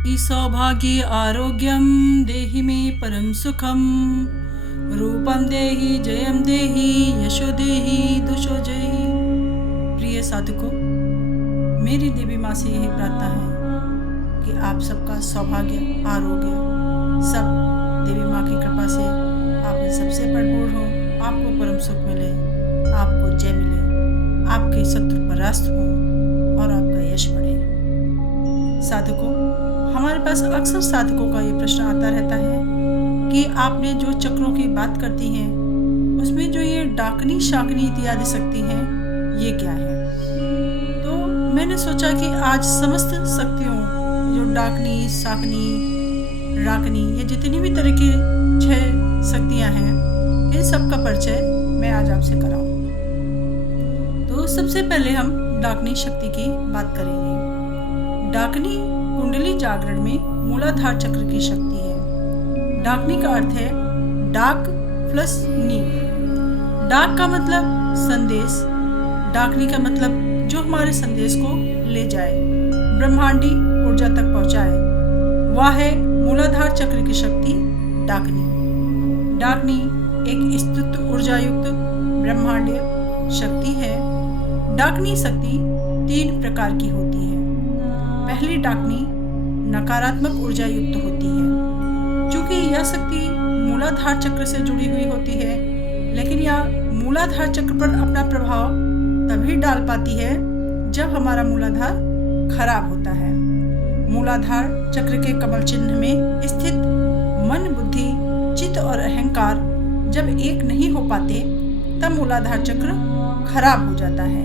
इ सौभाग्ये आरोग्यं देहि मे परम सुखम, रूपम देहि जयम देहि यशो देहि दुषो जयि। प्रिय साधकों, मेरी देवी माँ से यही प्रार्थना है कि आप सबका सौभाग्य आरोग्य सब देवी माँ की कृपा से आप इन सबसे भरपूर हो, आपको परम सुख मिले, आपको जय मिले, आपके शत्रु परास्त हो और आपका यश बढ़े। साधकों, हमारे पास अक्सर साधकों का ये प्रश्न आता रहता है कि आपने जो चक्रों की बात करती हैं उसमें जो ये डाकनी शाकनी इत्यादि शक्ति हैं ये क्या है। तो मैंने सोचा कि आज समस्त शक्तियों, जो डाकनी शाकनी राकनी, ये जितनी भी तरह की 6 शक्तियां हैं, इन सब का परिचय मैं आज आपसे कराऊं। तो सबसे पहले हम डाकनी शक्ति की बात करेंगे। डाकनी कुंडली जागरण में मूलाधार चक्र की शक्ति है। डाकनी का अर्थ है डाक प्लस नी। डाक का मतलब संदेश, डाकनी का मतलब जो हमारे संदेश को ले जाए, ब्रह्मांडी ऊर्जा तक पहुंचाए, वह है मूलाधार चक्र की शक्ति डाकनी। डाकनी एक स्तुत ऊर्जा युक्त ब्रह्मांडीय शक्ति है। डाकनी शक्ति 3 प्रकार की होती है। पहली डाकनी नकारात्मक ऊर्जा युक्त होती है। चूंकि यह शक्ति मूलाधार चक्र से जुड़ी हुई होती है, लेकिन यह मूलाधार चक्र पर अपना प्रभाव तभी डाल पाती है जब हमारा मूलाधार खराब होता है। मूलाधार चक्र के कमल चिन्ह में स्थित मन, बुद्धि, चित्त और अहंकार जब एक नहीं हो पाते तब मूलाधार चक्र खराब हो जाता है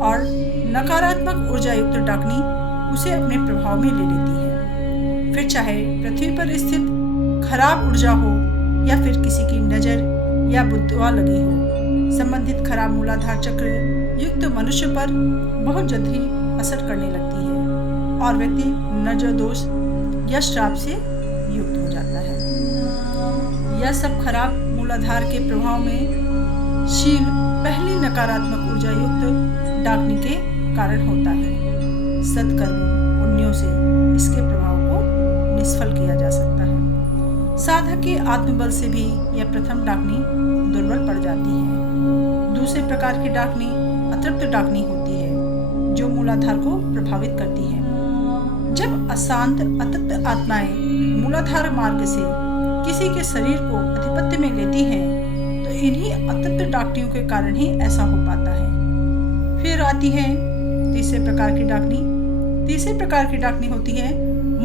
और नकारात्मक ऊर्जा युक्त डाकनी उसे अपने प्रभाव में ले लेती है। फिर चाहे पृथ्वी पर स्थित खराब ऊर्जा हो या फिर किसी की नजर या बुद्धवा लगी हो, संबंधित खराब मूलाधार चक्र युक्त मनुष्य पर बहुत जल्दी असर करने लगती है और व्यक्ति नजर दोष या श्राप से युक्त हो जाता है। यह सब खराब मूलाधार के प्रभाव में शील पहली नकारात्मक ऊर्जा युक्त डाकनी के कारण होता है। सत्कर्मों पुण्यों से इसके प्रभाव को निष्फल किया जा सकता है। साधक के आत्मबल से भी यह प्रथम डाकनी दुर्बल पड़ जाती है। दूसरे प्रकार की डाकनी अतृप्त डाकनी होती है जो मूलाधार को प्रभावित करती है। जब अशांत अतृप्त आत्माएं मूलाधार मार्ग से किसी के शरीर को आधिपत्य में लेती हैं तो इन्हीं अतृप्त डाकनियों के कारण ही ऐसा हो पाता है। फिर आती है तीसरे प्रकार की डाकनी। तीसरे प्रकार की डाकनी होती है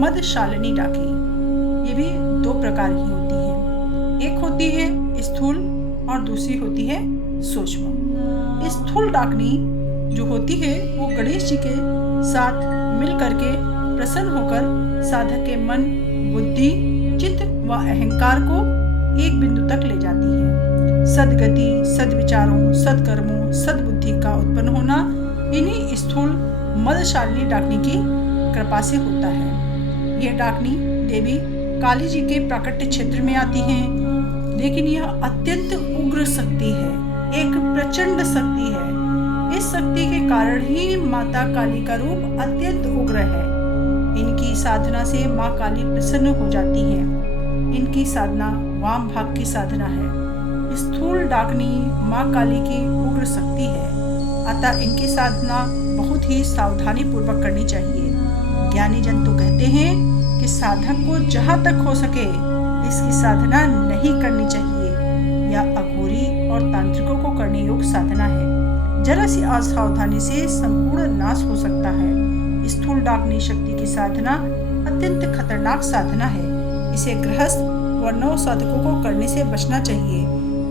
मदशालिनी डाकी। ये भी 2 प्रकार की होती है। एक होती है स्थूल और दूसरी होती है सूक्ष्म। स्थूल डाकनी जो होती है वो गणेश जी के साथ मिल करके प्रसन्न होकर साधक के मन, बुद्धि, चित्त व अहंकार को एक बिंदु तक ले जाती है। सदगति, सद्विचारों, सत्कर्मों, सद्बुद्धि का उत्पन्न होना इन्हीं स्थूल मदशालिनी डाकनी की कृपा से होता है। यह डाकनी देवी काली जी के प्राकट्य क्षेत्र में आती है, लेकिन यह अत्यंत उग्र शक्ति है, एक प्रचंड शक्ति है। इस शक्ति के कारण ही माता काली का रूप अत्यंत उग्र है। इनकी साधना से माँ काली प्रसन्न हो जाती है। इनकी साधना वाम भाग की साधना है। स्थूल डाकनी माँ काली की उग्र शक्ति है, अतः इनकी साधना बहुत ही सावधानी पूर्वक करनी चाहिए। ज्ञानी जन तो कहते हैं कि साधक को जहाँ तक हो सके इसकी साधना नहीं करनी चाहिए। यह अघोरी और तांत्रिकों को करने योग्य साधना है। जरा सी असावधानी से संपूर्ण नाश हो सकता है। स्थूल डाकनी शक्ति की साधना अत्यंत खतरनाक साधना है। इसे गृहस्थ व नव साधकों को करने से बचना चाहिए।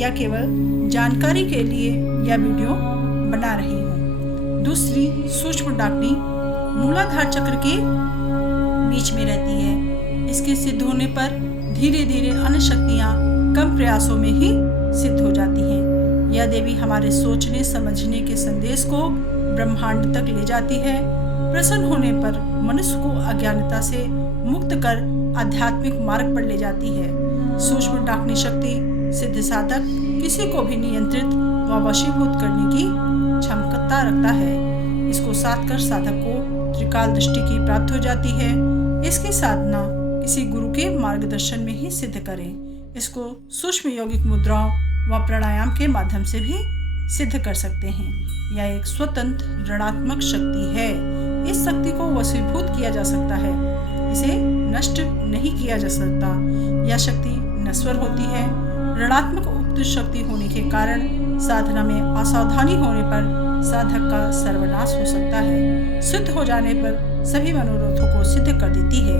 या केवल जानकारी के लिए यह वीडियो बना रही हूँ। दूसरी सूक्ष्म डाकनी मूलाधार चक्र के बीच में रहती है। इसके सिद्ध होने पर धीरे धीरे अन्य शक्तियाँ कम प्रयासों में ही सिद्ध हो जाती हैं। यह देवी हमारे सोचने समझने के संदेश को ब्रह्मांड तक ले जाती है। प्रसन्न होने पर मनुष्य को अज्ञानता से मुक्त कर आध्यात्मिक मार्ग पर ले जाती है। सूक्ष्म डाकनी शक्ति सिद्ध साधक किसी को भी नियंत्रित व वशीभूत करने की क्षमता रखता है। इसको साध कर साधक को त्रिकाल दृष्टि की प्राप्त हो जाती है। इसकी साधना किसी गुरु के मार्गदर्शन में ही सिद्ध करें। इसको सूक्ष्म योगिक मुद्राओं व प्राणायाम के माध्यम से भी सिद्ध कर सकते हैं। यह एक स्वतंत्र ऋणात्मक शक्ति है। इस शक्ति को वशीभूत किया जा सकता है, इसे नष्ट नहीं किया जा सकता। यह शक्ति नश्वर होती है। ऋणात्मक उक्त शक्ति होने के कारण साधना में असावधानी होने पर साधक का सर्वनाश हो सकता है। शुद्ध हो जाने पर सभी मनोरथों को सिद्ध कर देती है,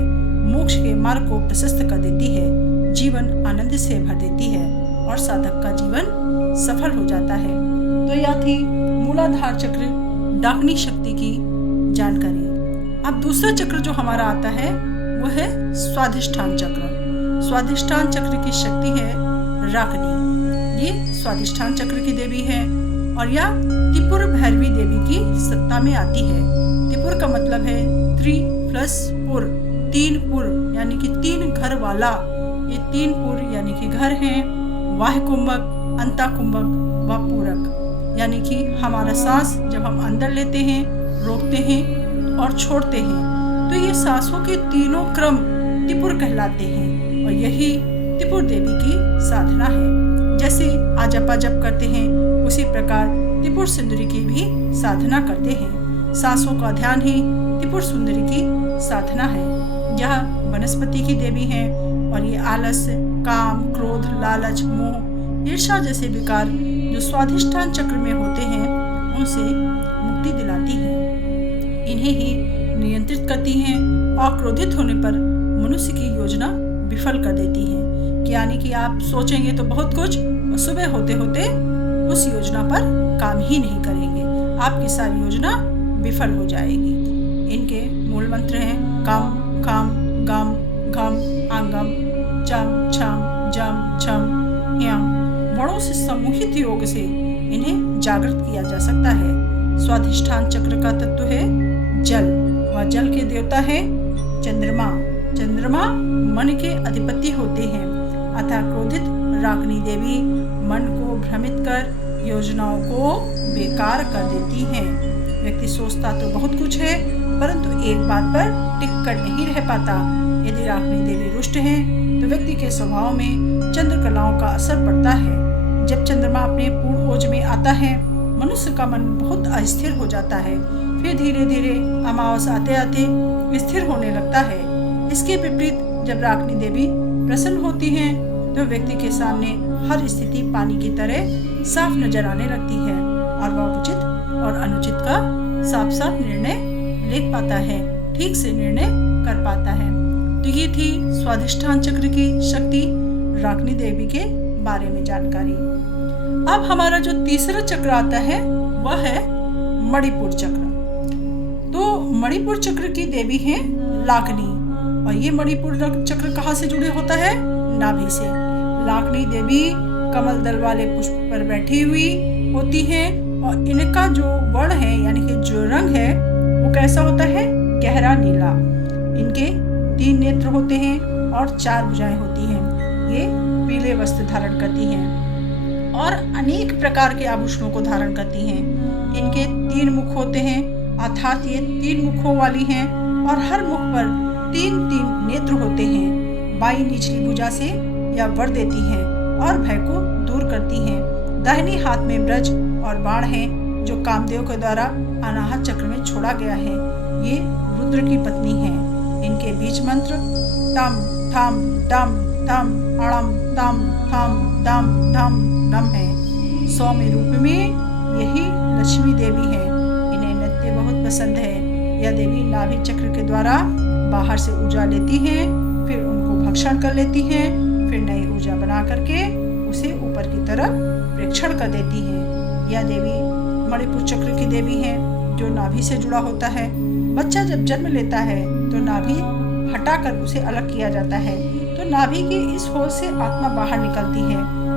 मोक्ष के मार्ग को प्रशस्त कर देती है, जीवन आनंद से भर देती है और साधक का जीवन सफल हो जाता है। तो यह थी मूलाधार चक्र डाकिनी शक्ति की जानकारी। अब दूसरा चक्र जो हमारा आता है वो है स्वाधिष्ठान चक्र। स्वाधिष्ठान चक्र की शक्ति है राकिनी। ये स्वाधिष्ठान चक्र की देवी है और यह त्रिपुर भैरवी देवी की सत्ता में आती है। त्रिपुर का मतलब है 3 + पुर, 3 पुर यानी कि 3 घर वाला। ये 3 पुर यानी कि घर हैं वाह्य कुंभक, अंता कुंभक व पूरक। यानी कि हमारा सांस जब हम अंदर लेते हैं, रोकते हैं और छोड़ते हैं, तो ये सांसों के तीनों क्रम त्रिपुर कहलाते हैं और यही त्रिपुर देवी की साधना है। जैसे आजपा जप करते हैं उसी प्रकार त्रिपुर सुंदरी की भी साधना करते हैं। सांसों का ध्यान ही त्रिपुर सुंदरी की साधना है। यह वनस्पति की देवी है और ये आलस्य, काम, क्रोध, लालच, मोह, ईर्ष्या जैसे विकार जो स्वाधिष्ठान चक्र में होते हैं उनसे मुक्ति दिलाती है। इन्हें ही नियंत्रित करती हैं और क्रोधित होने पर मनुष्य की योजना विफल कर देती हैं। यानी कि आप सोचेंगे तो बहुत कुछ और सुबह होते होते उस योजना पर काम ही नहीं करेंगे, आपकी सारी योजना विफल हो जाएगी। इनके मूल मंत्र हैं काम, काम, गम, घम, आंगम, चम, छम, जम, छम, यम। वर्णों से समूहित योग से इन्हें जागृत किया जा सकता है। स्वाधिष्ठान चक्र का तत्व है जल व जल के देवता है चंद्रमा। चंद्रमा मन के अधिपति होते हैं। अतः क्रोधित राकिनी देवी मन को भ्रमित कर योजनाओं को बेकार कर देती हैं। व्यक्ति सोचता तो बहुत कुछ है परंतु एक बात पर टिक कर नहीं रह पाता। यदि राकिनी देवी रुष्ट है तो व्यक्ति के स्वभाव में चंद्र कलाओं का असर पड़ता है। जब चंद्रमा अपने पूर्ण ओज में आता है मनुष्य का मन बहुत अस्थिर हो जाता है, फिर धीरे धीरे अमावस आते आते स्थिर होने लगता है। इसके विपरीत जब राकिनी देवी प्रसन्न होती हैं तो व्यक्ति के सामने हर स्थिति पानी की तरह साफ नजर आने लगती है और वह उचित और अनुचित का साफ साफ निर्णय ले पाता है, ठीक से निर्णय कर पाता है। तो ये थी स्वाधिष्ठान चक्र की शक्ति, राकिनी देवी के बारे में जानकारी। अब हमारा जो तीसरा चक्र आता है वह है मणिपुर चक्र। तो मणिपुर चक्र की देवी है लाकिनी और ये मणिपुर चक्र कहाँ से जुड़े होता है? नाभि से। लाकिनी देवी कमल दल वाले पुष्प पर बैठी हुई होती है और इनका जो वर्ण है यानी कि जो रंग है वो कैसा होता है? गहरा नीला। इनके 3 नेत्र होते हैं और 4 भुजाएं होती हैं। ये पीले वस्त्र धारण करती हैं और अनेक प्रकार के आभूषणों को धारण करती हैं। इनके 3 मुख होते हैं अर्थात ये 3 मुखों वाली हैं और हर मुख पर 3-3 नेत्र होते हैं। बाई निचली भुजा से यह वर देती हैं और भय को दूर करती हैं। दाहिने हाथ में ब्रज और बाण है जो कामदेव के द्वारा अनाहत चक्र में छोड़ा गया है। ये रुद्र की पत्नी है। इनके बीच मंत्र टम थम डम थम अड़म तम थम दम धम नम है। सौम्य रूप में यही लक्ष्मी देवी है। इन्हें नृत्य बहुत पसंद है। यह देवी नाभि चक्र के द्वारा बाहर से ऊर्जा लेती हैं, फिर उनको भक्षण कर लेती हैं, फिर नई ऊर्जा बना करके उसे ऊपर की तरफ प्रेक्षण कर देती है। यह देवी मणिपुर चक्र की देवी है जो नाभि से जुड़ा होता है। बच्चा जब जन्म लेता है तो नाभि हटाकर उसे अलग किया जाता है, तो नाभि की इस होल से आत्मा बाहर निकलती है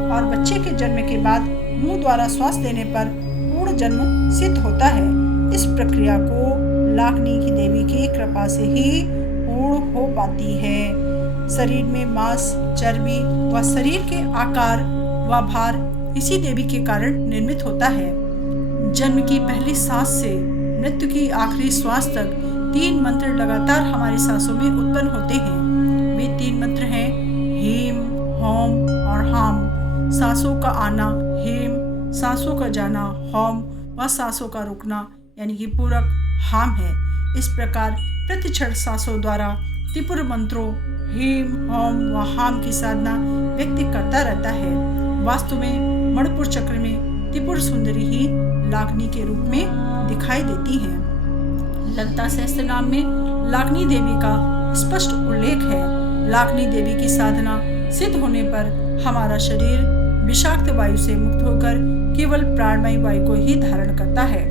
और बच्चे के जन्म के बाद मुंह द्वारा श्वास देने पर पूर्ण जन्म सिद्ध होता है। इस प्रक्रिया को लाकिनी की देवी की कृपा से ही पूर्ण हो पाती है। शरीर में मांस, चर्बी व शरीर के आकार व भार इसी देवी के कारण निर्मित होता है। जन्म की पहली सांस से मृत्यु की आखिरी श्वास तक 3 मंत्र लगातार हमारी सांसों में उत्पन्न होते हैं। वे 3 मंत्र हैं हीम, होम और हाम। सांसों का आना हेम, सांसों का जाना होम व सांसों का रुकना यानी कि पूरक हाम है। इस प्रकार प्रतिक्षण सांसों द्वारा त्रिपुर मंत्रों हेम, होम व हाम की साधना व्यक्ति करता रहता है। वास्तव में मणिपुर चक्र में त्रिपुर सुंदरी ही लाखनी के रूप में दिखाई देती हैं। ललिता सहस्त्र नाम में लाखनी देवी का स्पष्ट उल्लेख है। लाखनी देवी की साधना सिद्ध होने पर हमारा शरीर विषाक्त वायु से मुक्त होकर केवल प्राणमयी वायु को ही धारण करता है।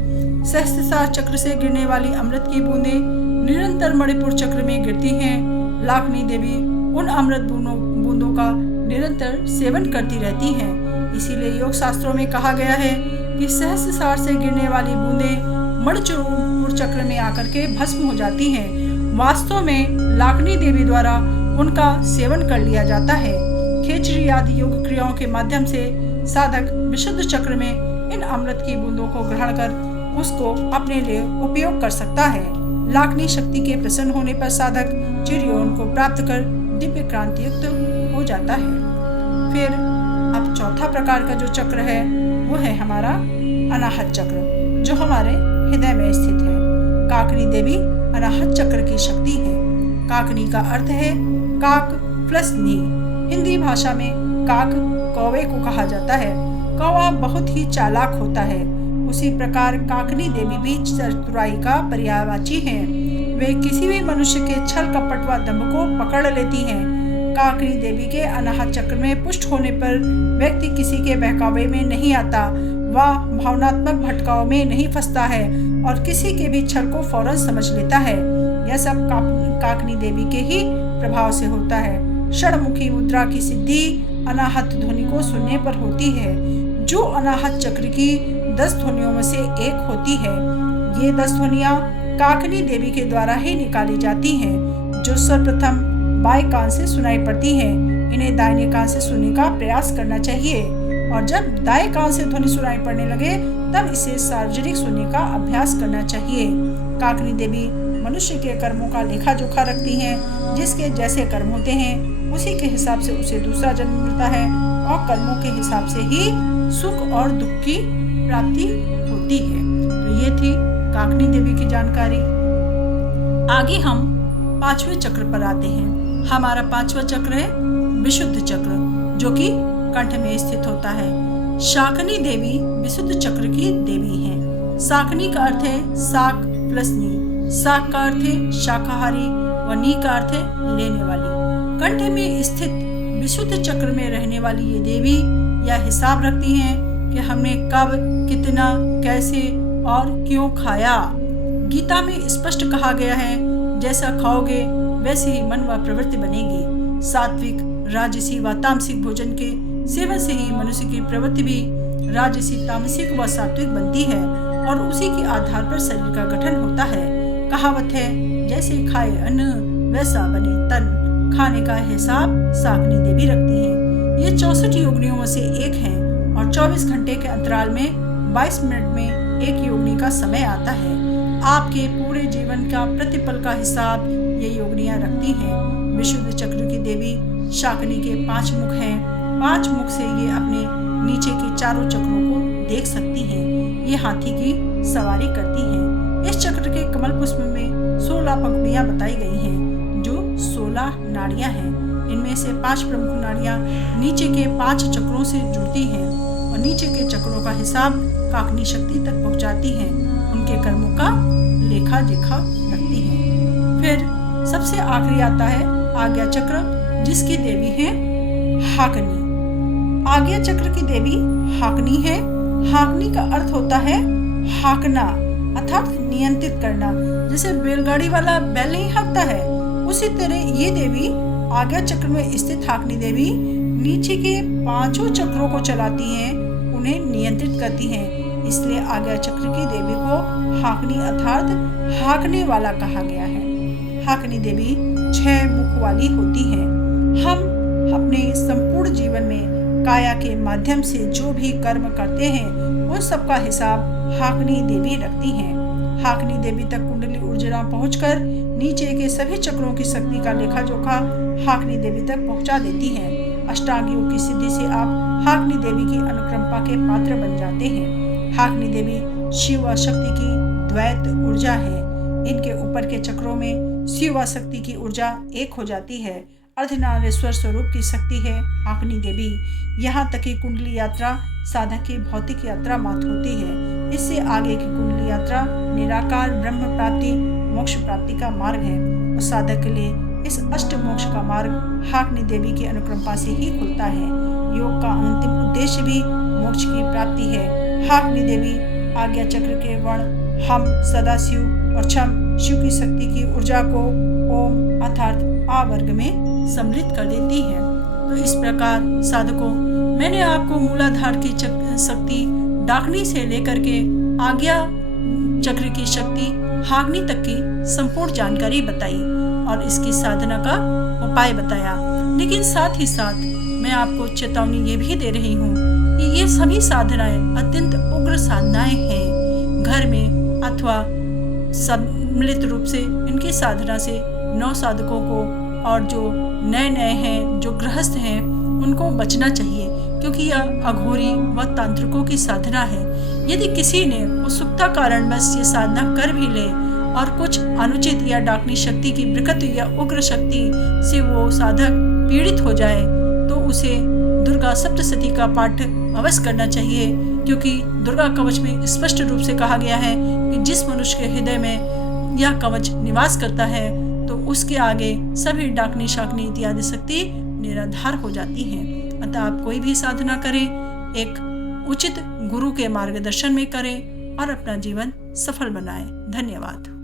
सहस्त्रसार चक्र से गिरने वाली अमृत की बूंदें निरंतर मणिपुर चक्र में गिरती हैं। लाखनी देवी उन अमृत बूंदों का निरंतर सेवन करती रहती हैं। इसीलिए योग शास्त्रों में कहा गया है कि सहस्त्रसार से गिरने वाली बूंदें मणिपुर चक्र में आकर के भस्म हो जाती हैं। वास्तव में लाखनी देवी द्वारा उनका सेवन कर लिया जाता है। खेचरी आदि योग क्रियाओं के माध्यम से साधक विशुद्ध चक्र में इन अमृत की बूंदों को ग्रहण कर उसको अपने लिए उपयोग कर सकता है। लाखनी शक्ति के प्रसन्न होने पर साधक चिरयौवन को प्राप्त कर दिव्य क्रांति युक्त हो जाता है। फिर अब चौथा प्रकार का जो चक्र है वो है हमारा अनाहत चक्र, जो हमारे हृदय में स्थित है। काकनी देवी अनाहत चक्र की शक्ति है। काकनी का अर्थ है काक प्लस नी। हिंदी भाषा में काक कौवे को कहा जाता है। कौवा बहुत ही चालाक होता है। उसी प्रकार काकनी देवी भी चतुराई का पर्यायवाची हैं। वे किसी भी मनुष्य के छल कपट व दंभ को पकड़ लेती हैं। काकनी देवी के अनाहत चक्र में पुष्ट होने पर व्यक्ति किसी के बहकावे में नहीं आता, वह भावनात्मक भटकाव में नहीं फंसता है और किसी के भी छल को फौरन समझ लेता है। यह सब काकनी देवी के ही प्रभाव से होता है। षडमुखी मुद्रा की सिद्धि अनाहत ध्वनि को सुनने पर होती है, जो अनाहत चक्र की 10 ध्वनियों में से एक होती है। ये 10 ध्वनियाँ काकनी देवी के द्वारा ही निकाली जाती हैं, जो सर्वप्रथम बाएं कान से सुनाई पड़ती हैं। इन्हें दाहिने कान से सुनने का प्रयास करना चाहिए और जब दाएं कान से ध्वनि सुनाई पड़ने लगे तब इसे सार्वजनिक सुनने का अभ्यास करना चाहिए। काकनी देवी मनुष्य के कर्मों का लेखा जोखा रखती हैं। जिसके जैसे कर्म होते हैं उसी के हिसाब से उसे दूसरा जन्म मिलता है और कर्मों के हिसाब से ही सुख और दुख की प्राप्ति होती है। तो ये थी काकनी देवी की जानकारी। आगे हम 5वें चक्र पर आते हैं। हमारा 5वां चक्र है विशुद्ध चक्र, जो कि कंठ में स्थित होता है। शाकनी देवी विशुद्ध चक्र की देवी है। शाकनी का अर्थ है शाक प्लस नी। शाक का अर्थ है शाकाहारी व नी का अर्थ है लेने वाली। कंठ में स्थित विशुद्ध चक्र में रहने वाली ये देवी यह हिसाब रखती हैं कि हमने कब, कितना, कैसे और क्यों खाया। गीता में स्पष्ट कहा गया है, जैसा खाओगे वैसे ही मन व प्रवृत्ति बनेगी। सात्विक, राजसी व तामसिक भोजन के सेवन से ही मनुष्य की प्रवृत्ति भी राजसी, तामसिक व सात्विक बनती है और उसी के आधार पर शरीर का गठन होता है। कहावत है, जैसे खाए अन्न वैसा बने तन। खाने का हिसाब शाकनी देवी रखती हैं। ये 64 योगिनियों में से एक हैं और 24 घंटे के अंतराल में 22 मिनट में एक योगिनी का समय आता है। आपके पूरे जीवन का प्रतिपल का हिसाब ये योगिनियाँ रखती हैं। विशुद्ध चक्र की देवी शाकनी के 5 मुख हैं। 5 मुख से ये अपने नीचे के चारों चक्रों को देख सकती हैं। ये हाथी की सवारी करती हैं। इस चक्र के कमल पुष्प में 16 पंखुड़ियाँ बताई गई हैं, जो 16 नाड़ियाँ हैं। इनमें से 5 प्रमुख नाड़ियाँ नीचे के 5 चक्रों से जुड़ती हैं और नीचे के चक्रों का हिसाब काकनी शक्ति तक पहुँचाती हैं। उनके कर्मों का लेखा जोखा रखती हैं। फिर सबसे आखिरी आता है आज्ञा चक्र, जिसकी देवी है हाकनी। आज्ञा चक्र की देवी हाकनी है। हाकनी का अर्थ होता है हाकना, अर्थात नियंत्रित करना। जैसे बैलगाड़ी वाला बैल नहीं हाँकता है, उसी तरह ये देवी आज्ञा चक्र में स्थित हाकनी देवी नीचे के 5 चक्रों को चलाती हैं, उन्हें नियंत्रित करती हैं। इसलिए आज्ञा चक्र की देवी को हाकनी अर्थात हाकने वाला कहा गया है। हाकनी देवी 6 मुख वाली होती है। हम अपने संपूर्ण जीवन में काया के माध्यम से जो भी कर्म करते हैं उन सब का हिसाब हाकनी देवी रखती हैं। हाकनी देवी तक कुंडली ऊर्जा पहुंचकर नीचे के सभी चक्रों की शक्ति का लेखा जोखा हाकनी देवी तक पहुंचा देती है। अष्टांग योग की सिद्धि से आप हाकनी देवी की अनुकंपा के पात्र बन जाते हैं। हाकनी देवी शिव व शक्ति की द्वैत ऊर्जा है। इनके ऊपर के चक्रों में शिव व शक्ति की ऊर्जा एक हो जाती है। अर्धनारीश्वर स्वरूप की शक्ति है हाकनी देवी। यहाँ तक कि कुंडली यात्रा साधक की भौतिक यात्रा मात्र होती है। इससे आगे की कुंडली यात्रा निराकार ब्रह्म प्राप्ति मोक्ष प्राप्ति का मार्ग है और साधक के लिए इस अष्ट मोक्ष का मार्ग हाकनी देवी की अनुकंपा से ही खुलता है। योग का अंतिम उद्देश्य भी मोक्ष की प्राप्ति है। हाकनी देवी आज्ञा चक्र के वर्ण हम सदाशिव और छम शिव की शक्ति की ऊर्जा को ओम अर्थात आ वर्ग में सम्मिलित कर देती है। तो इस प्रकार साधकों, मैंने आपको मूलाधार की शक्ति डाकनी से लेकर के आज्ञा चक्र की शक्ति हाकनी तक की संपूर्ण जानकारी बताई और इसकी साधना का उपाय बताया। लेकिन साथ ही साथ मैं आपको चेतावनी ये भी दे रही हूँ कि ये सभी साधनाएं अत्यंत उग्र साधनाएं हैं। घर में अथवा सम्मिलित रूप से इनकी साधना से नौ साधकों को और जो नए हैं, जो गृहस्थ हैं, उनको बचना चाहिए, क्योंकि यह अघोरी व तांत्रिकों की साधना है। यदि किसी ने उत्सुकता कारणवश ये साधना कर भी ले और कुछ अनुचित या डाकनी शक्ति की विकृत या उग्र शक्ति से वो साधक पीड़ित हो जाए तो उसे दुर्गा सप्तशती का पाठ अवश्य करना चाहिए, क्योंकि दुर्गा कवच में स्पष्ट रूप से कहा गया है कि जिस मनुष्य के हृदय में यह कवच निवास करता है तो उसके आगे सभी डाकनी शाकनी इत्यादि शक्ति निराधार हो जाती हैं। अतः आप कोई भी साधना करें, एक उचित गुरु के मार्गदर्शन में करें और अपना जीवन सफल बनाएं। धन्यवाद।